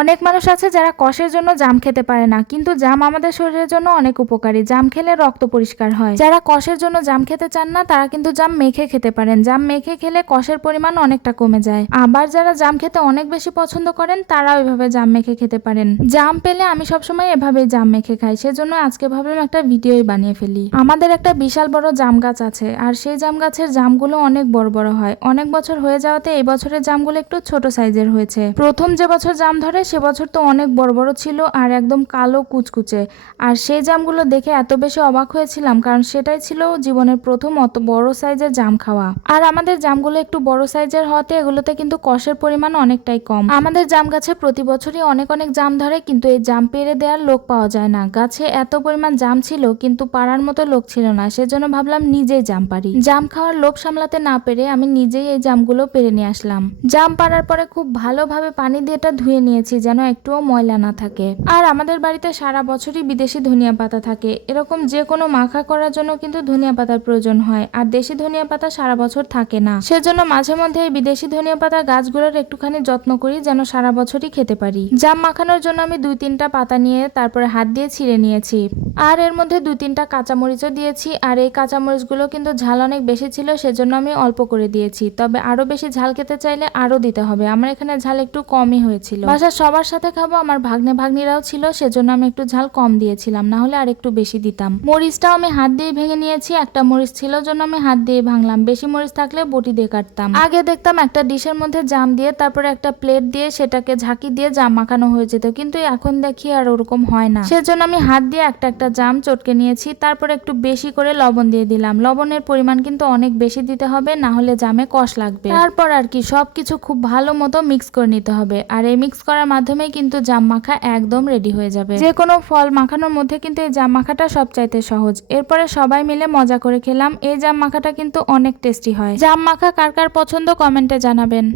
অনেক মানুষ আছে যারা কষের জন্য জাম খেতে পারে না, কিন্তু জাম আমাদের শরীরের জন্য অনেক উপকারী। জাম খেলে রক্ত পরিষ্কার হয়। যারা কষের জন্য জাম খেতে চান না, তারা কিন্তু জাম মেখে খেতে পারেন। জাম মেখে খেলে কষের পরিমাণ অনেকটা কমে যায়। আবার যারা জাম খেতে অনেক বেশি পছন্দ করেন তারা ওইভাবে জাম মেখে খেতে পারেন। জাম পেলে আমি সবসময় এভাবেই জাম মেখে খাই। সেজন্য আজকে ভাবলাম একটা ভিডিওই বানিয়ে ফেলি। আমাদের একটা বিশাল বড় জাম গাছ আছে, আর সেই জাম গাছের জামগুলো অনেক বড় বড় হয়। অনেক বছর হয়ে যাওয়াতে এই বছরের জামগুলো একটু ছোট সাইজের হয়েছে। প্রথম যে বছর জাম ধরে সে বছর তো অনেক বড় বড় ছিল আর একদম কালো কুচকুচে। আর সেই জামগুলো দেখে এত বেশি অবাক হয়েছিলাম, কারণ সেটাই ছিল জীবনের প্রথম অত বড় সাইজের জাম খাওয়া। আর আমাদের জামগুলো একটু বড় সাইজের হওয়াতে এগুলোতে কিন্তু কষের পরিমাণ অনেকটাই কম। আমাদের জাম গাছে প্রতি বছরই অনেক অনেক জাম ধরে, কিন্তু এই জাম পেরে দেওয়ার লোক পাওয়া যায় না। গাছে এত পরিমাণ জাম ছিল, কিন্তু পাড়ার মতো লোক ছিল না, সেজন্য ভাবলাম নিজেই জাম পারি জাম খাওয়ার লোভ সামলাতে না পেরে আমি নিজেই এই জামগুলো পেরে নিয়ে আসলাম। জাম পাড়ার পরে খুব ভালোভাবে পানি দিয়ে এটা ধুয়ে নিয়েছি। যেন একটুও ময়লা না থাকে। আর আমাদের বাড়িতে সারা বছরই বিদেশি ধনিয়া পাতা থাকে। এরকম যে কোনো মাখা করার জন্য কিন্তু ধনিয়া পাতার প্রয়োজন হয়। আর দেশি ধনিয়া পাতা সারা বছর থাকে না। সেজন্য মাঝে মধ্যে এই বিদেশি ধনিয়া পাতা গাছগুলোর একটুখানি যত্ন করি যেন সারা বছরই খেতে পারি। জাম মাখানোর জন্য আমি দুই তিনটা পাতা নিয়ে তারপরে হাত দিয়ে ছিঁড়ে নিয়েছি। আর এর মধ্যে দুই তিনটা কাঁচামরিচও দিয়েছি। আর এই কাঁচামরিচগুলো কিন্তু ঝাল অনেক বেশি ছিল, সেজন্য আমি অল্প করে দিয়েছি। তবে আরও বেশি ঝাল খেতে চাইলে আরও দিতে হবে। আমার এখানে ঝাল একটু কমই হয়েছিল। বাসার সবার সাথে খাব, আমার ভাগ্নে ভাগ্নিরাও ছিল, সেজন্য আমি একটু ঝাল কম দিয়েছিলাম না হলে আর একটু বেশি দিতাম। মরিচটাও আমি হাত দিয়ে ভেঙে নিয়েছি, একটা মরিচ ছিল জন্য আমি হাত দিয়ে ভাঙলাম, বেশি মরিচ থাকলে বটি দিয়ে কাটতাম। আগে দেখতাম একটা ডিশের মধ্যে জাম দিয়ে, তারপরে একটা প্লেট দিয়ে, সেটাকে ঝাঁকি দিয়ে জাম মাখানো হয়ে যেত, কিন্তু এখন দেখি আর ওরকম হয় না। সেজন্য আমি হাত দিয়ে একটা একটা জাম চটকে নিয়েছি, তারপরে একটু বেশি করে লবণ দিয়ে দিলাম। লবণের পরিমাণ কিন্তু অনেক বেশি দিতে হবে, না হলে জামে কষ লাগবে। তারপর আর কি, সবকিছু খুব ভালো মতো মিক্স করে নিতে হবে, আর এই মিক্স করার মাধ্যমে কিন্তু জাম মাখা একদম রেডি হয়ে যাবে। যে কোনো ফল মাখানোর মধ্যে কিন্তু এই জাম মাখাটা সবচাইতে সহজ। এরপরে সবাই মিলে মজা করে খেলাম। এই জাম মাখাটা কিন্তু অনেক টেস্টি হয়। জাম মাখা কার কার পছন্দ কমেন্টে জানাবেন।